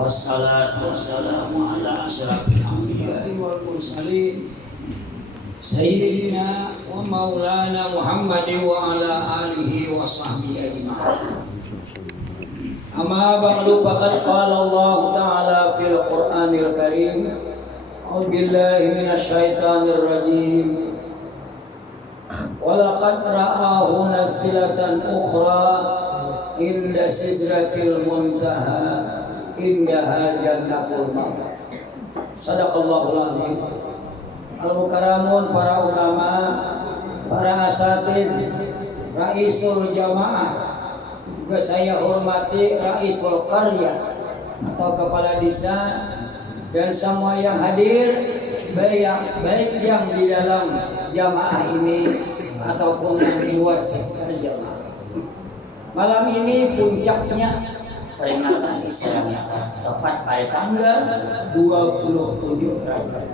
Wassalatu wassalamu ala asyrafil anbiya'i wal mursalin Sayyidina wa maulana Muhammadin wa ala alihi wa sahbihi ajma'in. Amma ba'du, faqad qala Allah ta'ala fil Qur'anil Karim. A'udzu billahi minasy syaithanir rajim. Wa laqad ra'ahu nasilatan ukhra inda sidratil muntaha indaha jannatul ma'wa. Sadaqallahul azim. Al-mukaramun, para ulama, para asatid, raisul jamaah, juga saya hormati raisul qarya atau kepala desa, dan semua yang hadir, baik yang di dalam jamaah ini ataupun yang di luar sektor jamaah. Malam ini puncaknya peringatan Islam tepat pada tanggal 27 Rajab.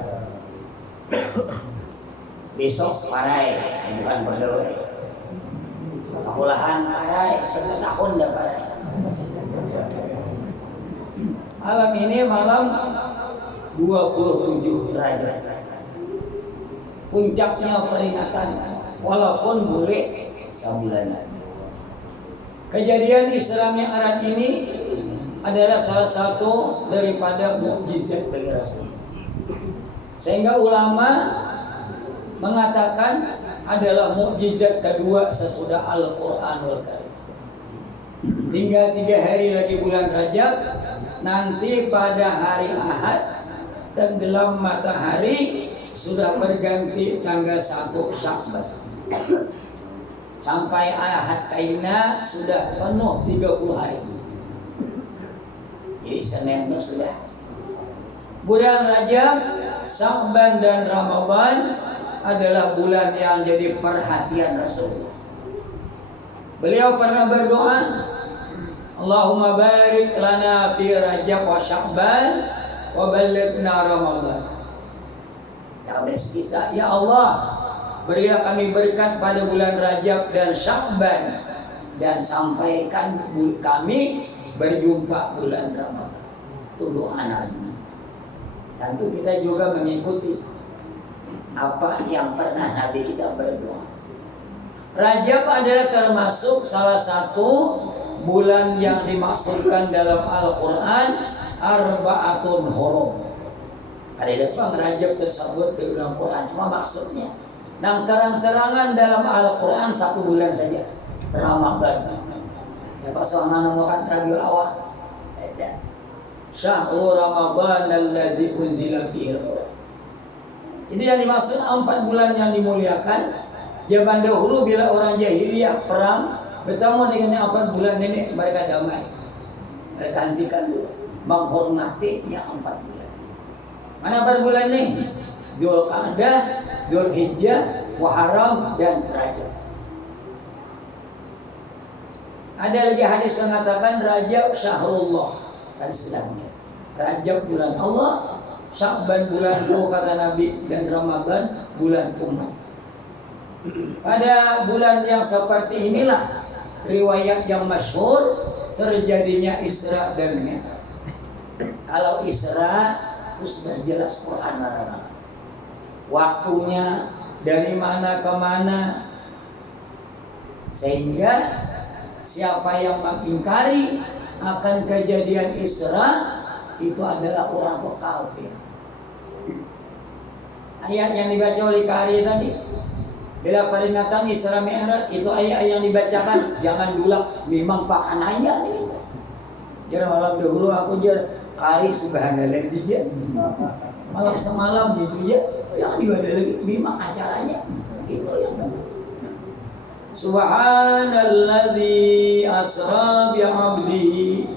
Besok parai, bukan bodoh. Sekolahan parai, tahun dah parai. Malam ini malam 27 Rajab. Puncaknya peringatan, walaupun boleh sebulan. Kejadian Isra Mi'raj ini adalah salah satu daripada mukjizat bagi Rasul. Sehingga ulama mengatakan adalah mukjizat kedua sesudah Al-Qur'anul Karim. Tinggal 3 hari lagi bulan Rajab, nanti pada hari Ahad tenggelam matahari sudah berganti tanggal 1 Sya'ban. Sampai Ahad kaina sudah penuh 30 hari. Jadi Senin itu sudah. Bulan Rajab, Sya'ban dan Ramadan adalah bulan yang jadi perhatian Rasulullah. Beliau pernah berdoa, Allahumma barik lana fi Rajab wa Sya'ban wa ballighna Ramadan. Ya kita, ya Allah, berilah kami berkat pada bulan Rajab dan Sya'ban, dan sampaikan kami berjumpa bulan Ramadan. Itu doa Nabi. Tentu kita juga mengikuti apa yang pernah Nabi kita berdoa. Rajab adalah termasuk salah satu bulan yang dimaksudkan dalam Al-Quran arba'atun hurum. Ada depan Rajab tersebut di dalam Quran, cuma maksudnya yang terang-terangan dalam Al-Quran 1 bulan saja, Ramadan. Siapa seorang menemukan Rabiul Awal? Ada. Syahrul Ramadan alladzi unzila fihi al-Qur'an. Jadi yang dimaksud 4 bulan yang dimuliakan. Zaman dahulu bila orang jahiliyah perang bertemu dengan yang 4 bulan ini, mereka damai. Mereka hentikan dulu, menghormati yang 4 bulan. Mana 4 bulan ini? Dzulqa'dah, Dzulhijjah, Muharram, dan Rajab. Ada lagi hadis mengatakan Rajab syahrullah. Tadi sudah melihat. Rajab bulan Allah, Sya'ban bulanku kata Nabi, dan Ramadan bulan umat. Pada bulan yang seperti inilah riwayat yang masyhur terjadinya Isra dan Mi'raj. Kalau Isra itu sudah jelas Quran mana-mana. Waktunya dari mana ke mana, sehingga siapa yang mengingkari akan kejadian Isra itu adalah orang kafir. Ayat yang dibaca oleh Qari tadi, bila peringatan Isra Mi'raj, itu ayat yang dibacakan jangan dulak, memang pakan ayat itu. Jadi malam dahulu aku Qari subhanallah dia. Malam semalam gitu ya, yang dibaca lagi memang acaranya itu yang Subhanalladzi asra bi'abdihi.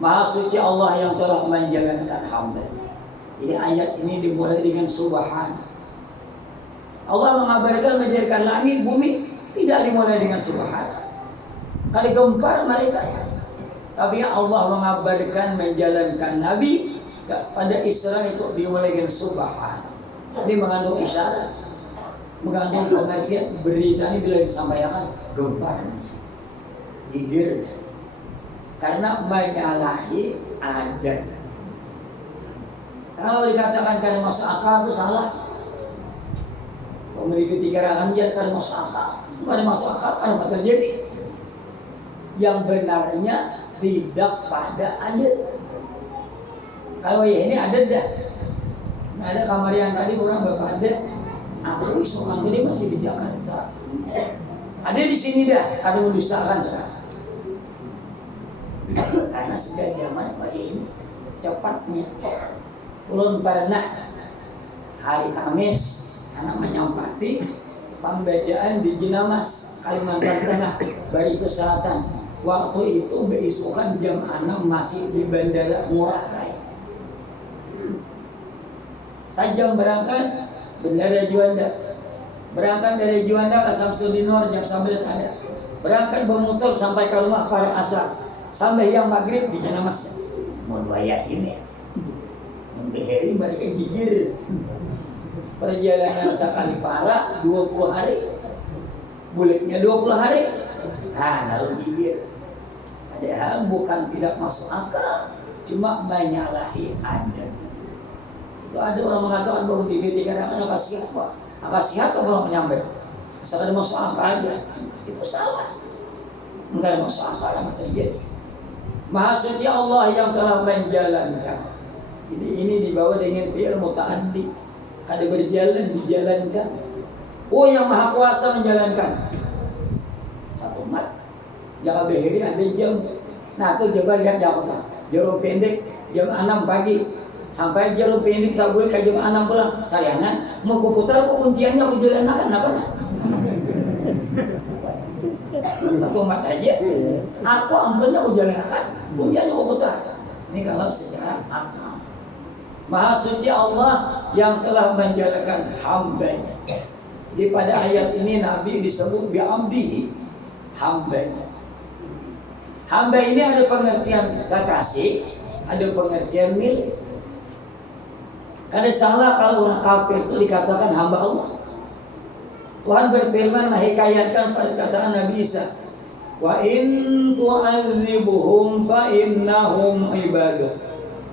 Maha suci Allah yang telah menjalankan hamba. Jadi ayat ini dimulai dengan subhan. Allah mengabarkan menjadikan langit bumi tidak dimulai dengan subhan. Kali gempar mereka. Tapi Allah mengabarkan menjalankan Nabi pada Isra itu dimulai dengan subhan. Ini mengandung isyarat, mengandung pengertian. Berita ini bila disampaikan gempar, gigir. karena menyalahi adat. Kalau dikatakan karena masuk akal itu salah. Memiliki karangan dia karena masuk akal, bukan masuk akal karena terjadi. Yang benarnya tidak pada adat. Kalau ya ini adat dah. Nah, ada kamar yang tadi orang berpadat. Aku seorang ini masih di Jakarta. Ada di sini dah, ada mendustakan sekarang. Karena sudah zaman ini cepatnya. Ulun pernah hari Kamis anak menyampati pembacaan di Jinamas, Kalimantan Tengah, Barito Selatan. Waktu itu beisukan jam 6 masih di Bandara Ngurah Rai. Saya berangkat Bandara Juanda. Berangkat dari Juanda ke Samsudinor jam 11 ada. Berangkat bermotor sampai ke rumah pada asar. Sampai yang maghrib di Jinamas. Mau bayar ini. Membeheri mereka gigir. Perjalanan sekali para 20 hari. Bulatnya 20 hari. Nah, lalu gigir. Padahal bukan tidak masuk akal, cuma menyalahi adat. Itu ada orang mengatakan bahwa di karangan akasiat apa? Akasiat apa orang menyambar? Asal ada masuk akal aja. Itu salah. Enggak ada masuk akal yang terjadi. Maha suci Allah yang telah menjalankan. Jadi ini dibawa dengan fi'il muta'addi. Ada berjalan, dijalankan. Oh, yang maha kuasa menjalankan. Satu mat. Jangan beheri ada jam. Nah, itu coba lihat jam apa? Jarum pendek jam 6 pagi. Sampai jarum pendek tak boleh ke jam 6 pulang. Sayangnya mau kuputar kunciannya aku jalan akan apa? Satu mat aja. Aku ambilnya aku jalan akan. Kunciannya aku putar. Ini kalau secara akal. Maha suci Allah yang telah menjalankan hambanya. Jadi pada ayat ini Nabi disebut bi'abdihi, hambanya. Hamba ini ada pengertian kekasih, ada pengertian milik. Karena salah kalau orang kafir itu dikatakan hamba Allah. Tuhan berfirman menghikayatkan perkataan Nabi Isa, wa in tu'adzibuhum fa innahum ibaduh.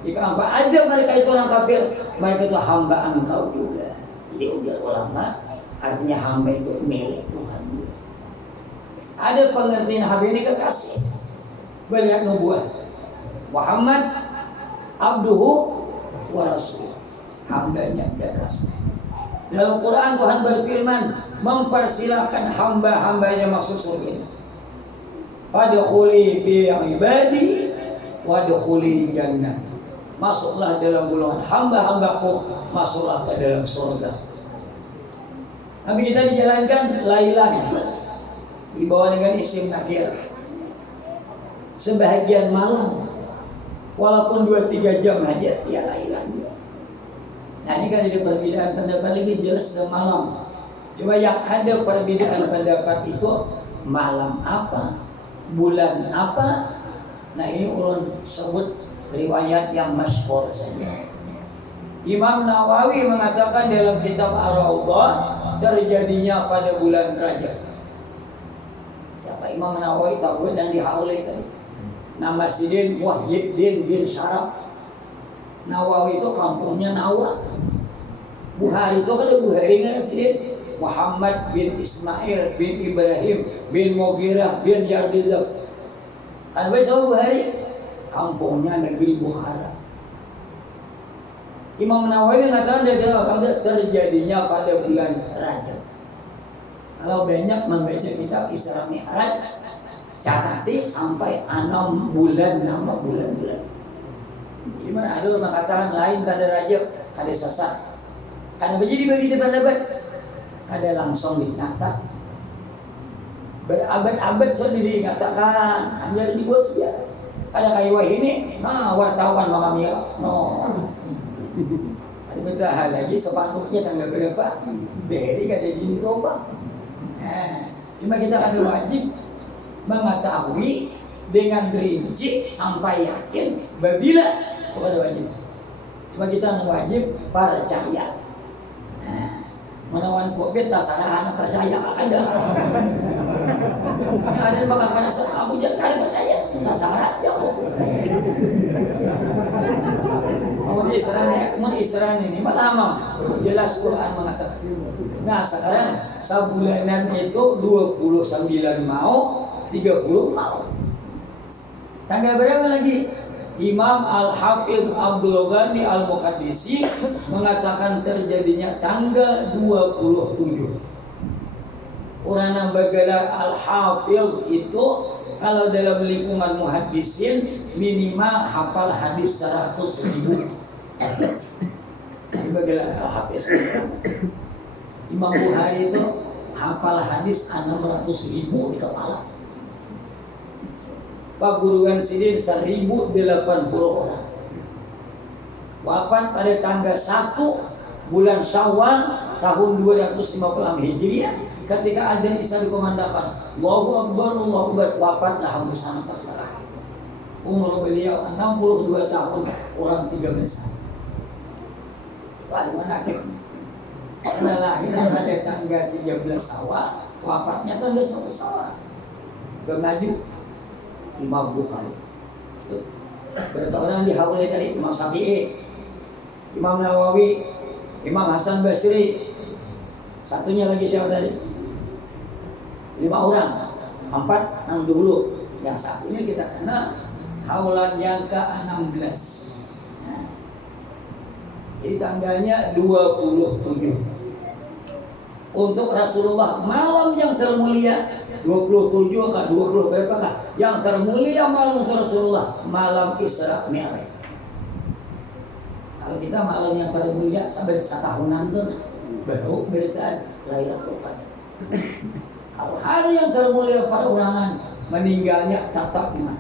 Jika apa aja mereka itu orang kafir, mereka itu hamba engkau juga. Jadi ujar ulama, artinya hamba itu milik Tuhan. Ada pengertian hamba ini kekasih. Melihat nubuah Muhammad abduhu wa rasul, hambanya dan rasul. Dalam Quran Tuhan berfirman mempersilahkan hamba-hambanya masuk surga. Wadkhuli fi ibadi wadkhuli jannah. Masuklah dalam golongan hamba-hambaku, masuklah ke dalam surga. Nabi kita dijalankan lailan, dibawa dengan isim nakir. Sebahagian malam, walaupun 2-3 jam aja, ya lailan. Nah, ini kan ada perbedaan pendapat lagi jelas dan malam. Cuma yang ada perbedaan pendapat itu malam apa, bulan apa. Nah, ini ulun sebut riwayat yang masyhur saja. Imam Nawawi mengatakan dalam kitab Ar-Raudhah terjadinya pada bulan Rajab. Siapa Imam Nawawi tahu dan dihaulai tadi. Nama Sidin Wahyiddin bin Syaraf. Nawawi itu kampungnya Nawa. Buhari itu kan ada Buhari kan Sidin. Muhammad bin Ismail bin Ibrahim bin Mughirah bin Yardizab. Kan baca Buhari. Kampungnya negeri Bukhara. Imam Nawawi mengatakan terjadinya pada bulan Rajab. Kalau banyak membaca kitab Isra Mi'raj, catati sampai 6 bulan, nama bulan-bulan. Gimana ada mengatakan lain pada Rajab, ada sesat. Karena begini bagi di pendapat, kada langsung dicatat. Berabad-abad sudah dikatakan, hanya dibuat sejarah. Ada kayak ini, nah wartawan mengambil, no. Ada betul hal lagi sepatutnya tanggal berapa, beri kada jintoba. Nah, cuma kita kan wajib mengetahui dengan rinci sampai yakin babila bukan wajib. Cuma kita wajib percaya. Nah, menawan COVID tasarah anak percaya ada. Ada bakal karena kamu jangan percaya. nggak sangat jauh. Mau Israel ini lama jelas Quran mengatakan. Nah sekarang sabulanan itu 29 mau, 30 mau. Tanggal berapa lagi? Imam Al-Hafiz Abdul Ghani Al-Muqaddisi mengatakan terjadinya tanggal 27. Orang yang bergelar Al-Hafiz itu kalau dalam lingkungan muhaddisin minimal hafal hadis 100.000. Bergelar Al-Hafiz. Imam Bukhari itu hafal hadis 600.000 di kepala. Pak Guruan Sidin 1080 orang. Wafat pada tanggal 1 bulan Syawal tahun 256 Hijriah ketika adzan Isya dikumandangkan. Allahu Akbar, Allahu Akbar. Wafatlah hampir sama pas terakhir. Umur beliau 62 tahun kurang 13 hari. Itu ada manakibnya. Karena lahir pada tanggal 13 Syawal, wafatnya tanggal 1 Syawal. Bermaju Imam Bukhari. Itu berapa orang dihawali tadi? Imam Syafi'i, Imam Nawawi, Imam Hasan Basri. Satunya lagi siapa tadi? 5 orang. 4 yang dulu. Yang satunya kita kenal haulan yang ke-16. Nah, jadi tanggalnya 27. Untuk Rasulullah malam yang termulia 27 kah 20 berapa kah? Yang termulia malam untuk Rasulullah malam Isra Mi'raj. Kalau kita malam yang termulia sampai setahunan tuh baru berita Lailatul Qadar. Kalau hari yang termulia perorangan meninggalnya tatap iman.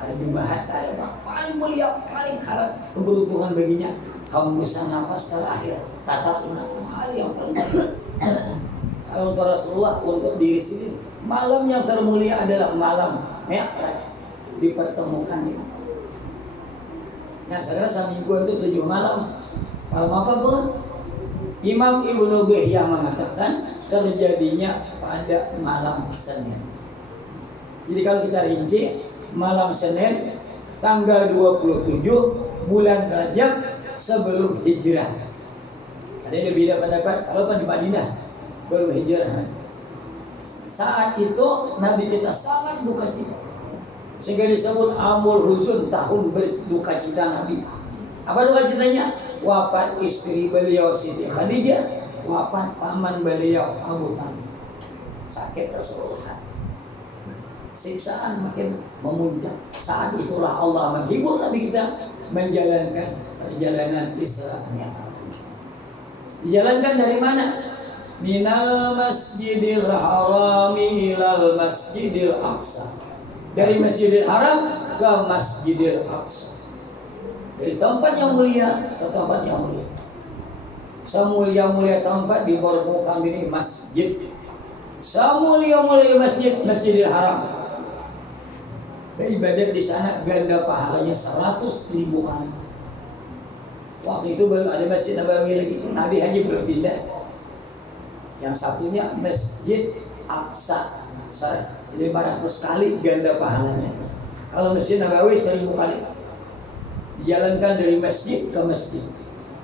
Ada dibahas ada yang paling mulia, paling karat keberuntungan baginya hembusan nafas terakhir tatap iman hal yang paling kalau untuk Rasulullah untuk diri sendiri malam yang termulia adalah malam Mi'raj dipertemukan dengan Allah. Nah sekarang seminggu itu 7 malam. Malam apa pun Imam Ibnu Ghayyah mengatakan terjadinya pada malam Senin. Jadi kalau kita rinci malam Senin tanggal 27 bulan Rajab sebelum hijrah. Ada yang beda pendapat kalau di Madinah belum hijrah. Saat itu Nabi kita sangat duka cita. Sehingga disebut Amul Huzun, tahun berduka cita Nabi. Apa duka citanya? Wafat istri beliau Siti Khadijah, wafat paman beliau Abu Talib. Sakit Rasulullah. Siksaan makin memuncak. Saat itulah Allah menghibur Nabi kita menjalankan perjalanan Isra Mi'raj. Dijalankan dari mana? Minal Masjidil Harami ilal Masjidil Aqsa. Dari Masjidil Haram ke Masjidil Aqsa. Dari tempat yang mulia ke tempat yang mulia. Semulia-mulia tempat di permukaan ini masjid. Semulia-mulia masjid Masjidil Haram. Ibadat di sana ganda pahalanya 100.000 kali. Waktu itu baru ada Masjid Nabawi lagi. Nabi Haji belum pindah. Yang satunya Masjid Aqsa 500 kali ganda pahalanya. Kalau Masjid Nabawi 1000 kali. Dijalankan dari masjid ke masjid.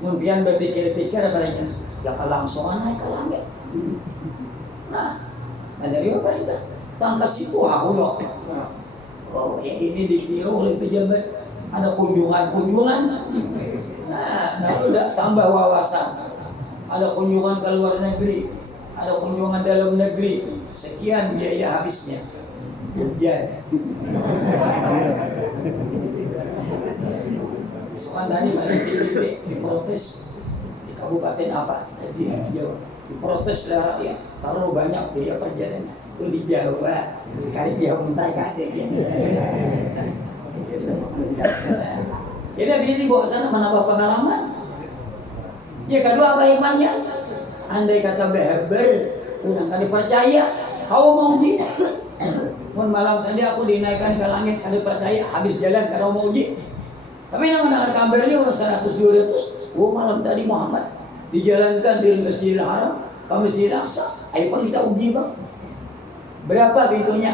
Kemudian berpikir-pikir mereka, jangan langsung naik ke langit. Nah dari apa itu? Tangkas itu Allah. Oh ya ini ditiru oleh pejabat. Ada kunjungan. Nah udah tambah wawasan. Ada kunjungan ke luar negeri, ada kunjungan dalam negeri. Sekian biaya habisnya. Ujian. Soal tadi diprotes di kabupaten apa? Di Jawa. Diprotes oleh rakyat. Terlalu banyak biaya perjalanan. Itu di Jawa. Kali dia minta kade dia. Jadi habis dibawa sana menambah pengalaman. Ya kedua apa imannya? Andai kata beber, udah kali percaya, kau mau uji. Mun malam tadi aku dinaikkan ke langit, kali percaya, habis jalan kalau mau uji. Tapi yang mendengar kabarnya orang 100-200, malam tadi Muhammad dijalankan dari Masjidil Haram ke Masjidil Aqsa. Ayo Pak kita uji Bang. Berapa pintunya?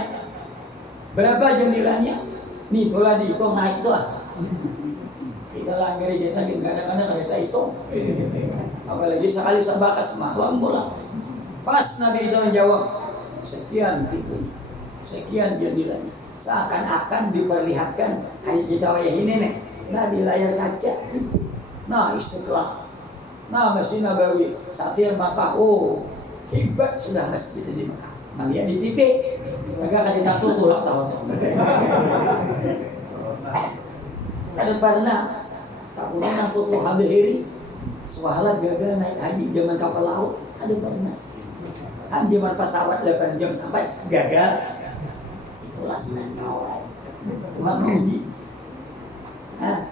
Berapa jendilanya? Nih itulah dihitung naik tuh. Kita langgar kita kadang-kadang kita hitung. Apalagi sekali sebakas malam bola. Pas Nabi Isa menjawab, sekian itu, sekian jendilanya. Seakan-akan diperlihatkan kayak kita kayak ini nih. Nah di layar kaca. Nah Istiqlal. Nah Masjid Nabawi. Satir Makkah. Oh hebat sudah masjid di Makkah. Nah lihat di TV. Agak kan ditato tulak tahun. Kada pernah. Tak pernah tutup habiri. Sewahala gagal naik haji zaman kapal laut. Kada pernah. Zaman pesawat 8 jam sampai gagal. Itulah senang kawan. Tuhan menguji. Nah,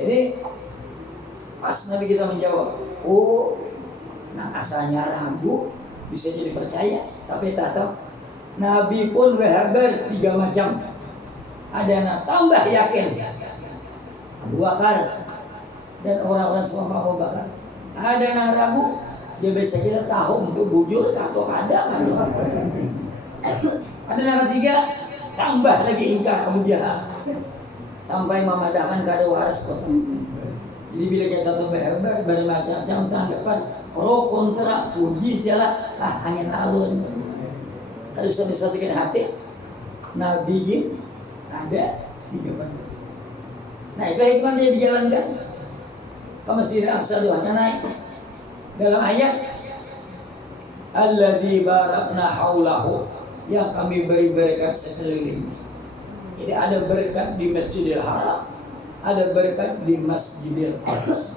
jadi pas Nabi kita menjawab, oh, nah asalnya ragu bisa jadi percaya, tapi tak tahu. Nabi pun berhabar 3 macam. Ada yang tambah yakin, Abu Bakar dan orang-orang semua Abu Bakar. Ada yang ragu, dia bisa kita tahu untuk bujur atau kada kan. Ada yang ketiga, tambah lagi ingkar Abu Jahal. Sampai memadamkan kada waras kosong. Jadi bila kita berhebat bermacam-macam tanggapan pro kontra puji celak angin alun. Kalau bisa sakit hati Nabi gitu ada 3 benda. Nah itu hikmah dia dijalankan. Ke Masjid Al-Aqsa doanya naik dalam ayat alladzi barakna haulahu, yang kami beri berkat sekelilingnya. Jadi ada berkat di Masjidil Haram, ada berkat di Masjidil Aqsa.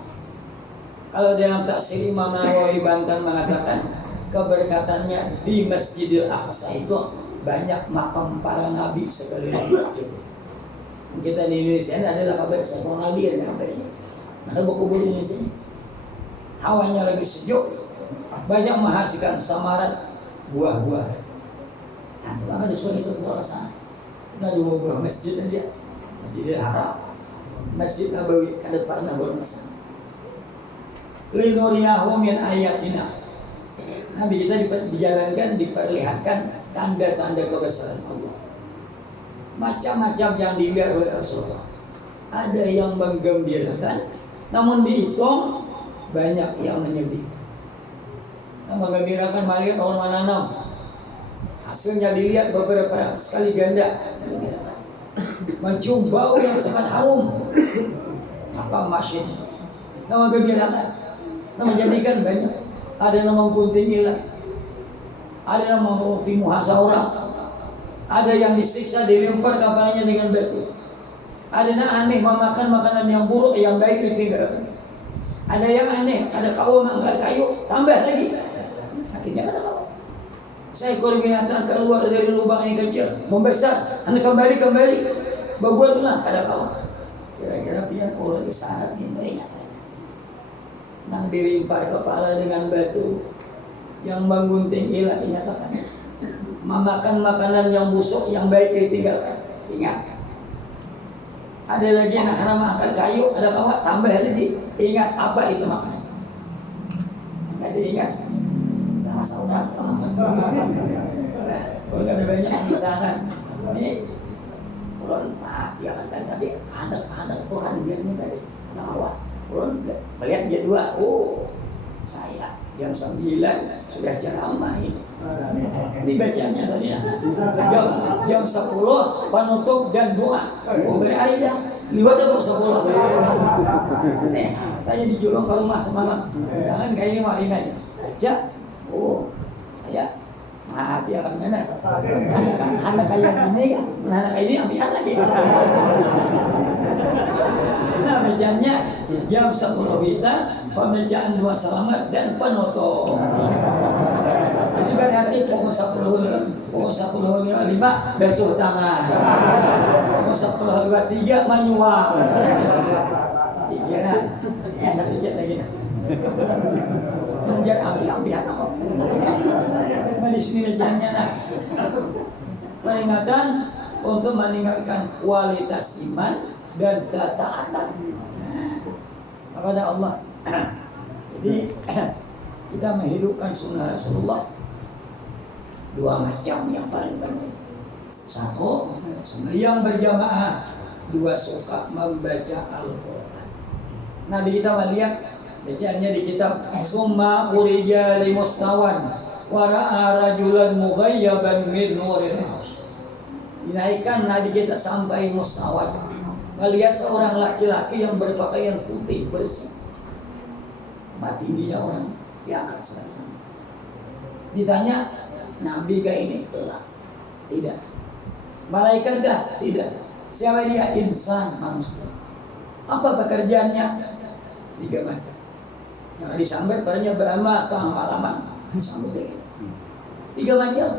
Kalau dalam tafsir Imam Nawawi Banten mengatakan keberkatannya di Masjidil Aqsa itu banyak makam para nabi sekeliling masjid. Kita di Indonesia adalah kabar seorang nabi ada kabarnya. Ada kubur di Indonesia. Hawanya lebih sejuk, banyak menghasilkan samaran buah-buah. Nah, itu kan ada suara itu ke sana. Kita 2 buah masjid saja, Masjidil Haram, Masjid Nabawi, kada pernah boleh kesana. Linuriyahu min ayatina. Nabi kita dijalankan, diperlihatkan tanda-tanda kebesaran Allah. Macam-macam yang dilihat oleh Rasulullah. Ada yang menggembirakan, namun dihitung banyak yang menyedihkan. Yang menggembirakan melihat orang menanam, hasilnya dilihat beberapa ratus kali ganda. Mencium bau yang sangat harum, apa masjid. Nama gembirakan, nama menjadikan banyak. Ada yang menggunting ilat, ada yang menggunting muhasa orang, ada yang disiksa dilempar kapalnya dengan batu, ada yang aneh memakan makanan yang buruk yang baik ditinggalkan, ada yang aneh, ada kaum manggal kayu tambah lagi, akhirnya ada kaum. Seekor binatang keluar dari lubang yang kecil, membesar, anda kembali, berbuat ulang, ada kaum. Kira-kira pian orang isarat kita ingat. Nang dirimpar kepala dengan batu, yang menggunting ilat dinyatakan, memakan makanan yang busuk yang baik ditinggalkan. Ingat. Ada lagi yang haram makan kayu, ada bawa tambah lagi. Ingat apa itu makanan? Enggak diingat. Sama-sama. Nah, kalau ada banyak misalkan, ini ulun mati akan tadi hadap Tuhan dia ini tadi ada awak. Ulun melihat jadwal, oh saya jam 9 sudah ceramah ini. Dibacanya tadi jam 10 penutup dan doa. Oh berarti dah liwat dah 10. Saya dijulung ke rumah semalam. Jangan kayak ini maling aja. Baca. Oh saya mati akan mana? Anak kayak gini kan? Anak kayak ini ambil lagi. Nah bacanya jam 10 kita pembacaan doa selamat dan penutup. Jadi berarti pukul 10.05 basuh tangan, pukul 10.23 manual. Pikiran, sedikit lagi nah. Kemudian ambil apa? Di sini bacanya nah. Peringatan untuk meningkatkan kualitas iman dan ketaatan kepada Allah. Jadi kita menghidupkan sunnah Rasulullah 2 macam yang paling penting. Satu, sembahyang berjamaah. Dua, suka membaca Al-Quran. Nabi kita melihat bacaannya di kitab Summa urija li mustawan wa ra'a rajulan mughayyaban min nuril arsy. Dinaikkan Nabi kita sampai mustawan, melihat seorang laki-laki yang berpakaian putih bersih. Mati dia orang diangkat selesai. Ditanya, Nabi kah ini? Tidak. Malaikat kah? Tidak. Siapa dia? Insan, manusia. Apa pekerjaannya? 3 macam. Yang disambar padanya beramal setengah malaman. Disambar 3 macam.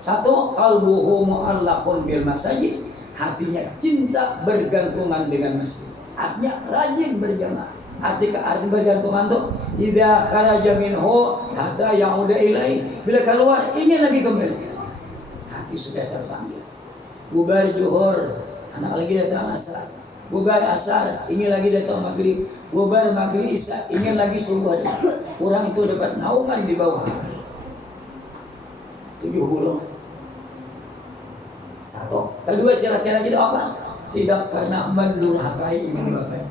1, qalbuhu mu'allaqun bil masajid. Hatinya cinta bergantungan dengan masjid. Artinya rajin berjamaah. Arti bergantungan tuh idza kharaja minhu hatta ya'uda ilai. Bila keluar ingin lagi kembali. Hati sudah terpanggil. Bubar zuhur, anak lagi datang asar. Bubar asar, ingin lagi datang maghrib. Bubar maghrib isya, ingin lagi subuh. Orang itu dapat naungan di bawah 70. 1. Kedua, syarat-syarat itu apa? Tidak pernah mendurhakai ibu bapak.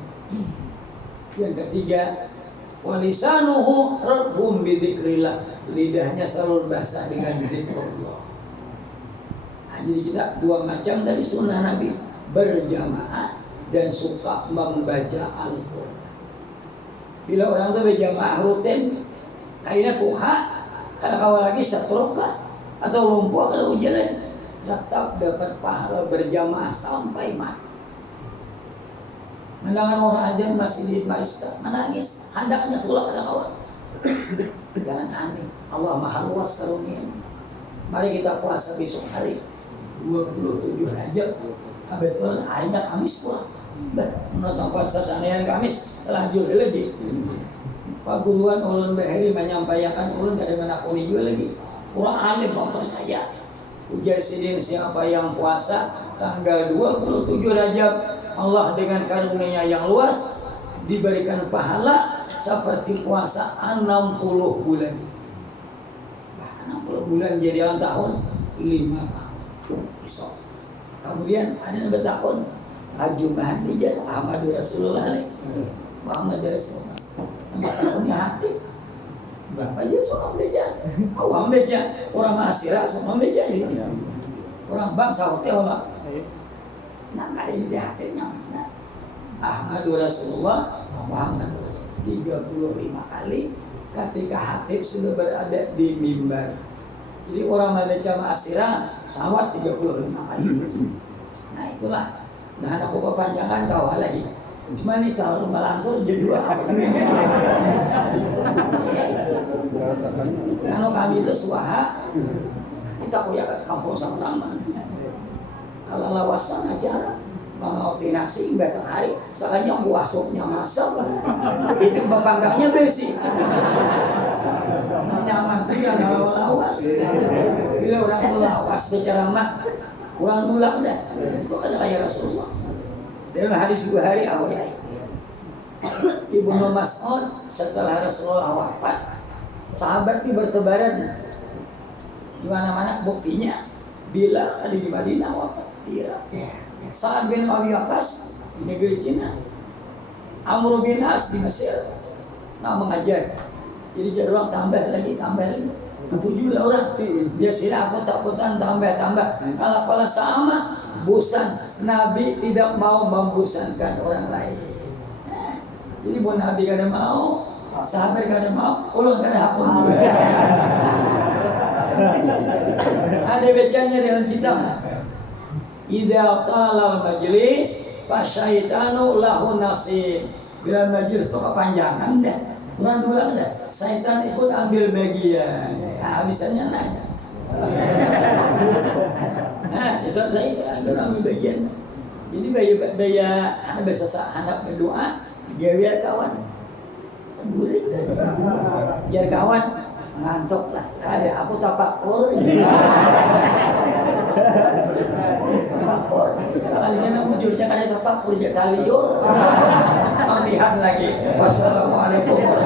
Yang ketiga, walisanuhu radhum bi dzikrillah. Lidahnya selalu basah dengan zikrullah. Jadi kita 2 macam dari sunnah Nabi, berjamaah dan suka membaca Al-Quran. Bila orang itu berjamaah rutin, kayaknya tuha, karena kawal lagi setrukah atau lumpuh kalau hujan, tetap dapat pahala berjamaah sampai mati. Mendengar orang azan masih di masjid, menangis, hendaknya tulak ada kawan. Jangan aneh, Allah maha luas karunia. Mari kita puasa besok hari 27 Rajab. Kebetulan harinya Kamis pula. Menonton puasa sanehan Kamis selanjutnya lagi. Pak Guruan ulun beheri menyampaikan ulun kada menakuni juga lagi. Orang alim mau percaya. Ujar sidin siapa yang puasa tanggal 27 Rajab, Allah dengan karunia yang luas diberikan pahala seperti puasa 60 bulan. 60 bulan jadi tahun 5 tahun. Esok. Kemudian ada yang bertakun Ajumahan Nijat Ahmad Rasulullah Muhammad Rasulullah. Nama tahunnya hati. Bapak aja semua beca. Awam beca. Orang Asyirah semua beca. Orang bangsa hotel lah. Nah, ada di hatinya mana? Ahmad Rasulullah Muhammad Rasulullah 35 kali ketika hatib sudah berada di mimbar. Jadi orang membaca Asyirah sawat 35 kali. Nah itulah. Nah aku kepanjangan kau lagi. Cuma ini kalau melantur jadi apa? Kalau kami itu suaha, kita kuya kampung sama-sama. Kalau lawasan acara, mengoptinasi hingga hari, soalnya kuasuknya masuk. Itu bapangganya besi. Nyaman tuh ya kalau lawas. Bila orang itu lawas bicara mah, orang mulak dah. Itu kan kayak Rasulullah. Dalam hadis 2 hari awal ya. Ibnu Mas'ud setelah Rasulullah wafat, sahabat ini bertebaran di mana-mana. Buktinya bila ada di Madinah wafat dia. Sa'ad bin Abi Waqqas di negeri Cina, Amr bin As di Mesir, nah mengajar. Jadi jaruang tambah lagi. 7 orang. Dia sila aku takutan tambah. Kalau sama bosan. Nabi tidak mau membosankan orang lain. Jadi buat Nabi kada mau, sahabat kada mau, ulun kada hakun juga. Ada bacanya dalam kitab. Idza talal majlis fasyaitanu lahu nasib. Bila majlis itu kepanjangan dah. Bukan dua dah. Syaitan ikut ambil bagian. Kehabisannya nanya. Nah, itu saya ambil bagian. Jadi baya bahasa anak berdoa, dia biar kawan. Gurit. Biar kawan ngantuk lah. Kada aku tapakur. Tapakur. Sekalinya namujurnya kada tapakur dia kaliur. Pemilihan lagi. Wassalamualaikum warahmatullahi wabarakatuh.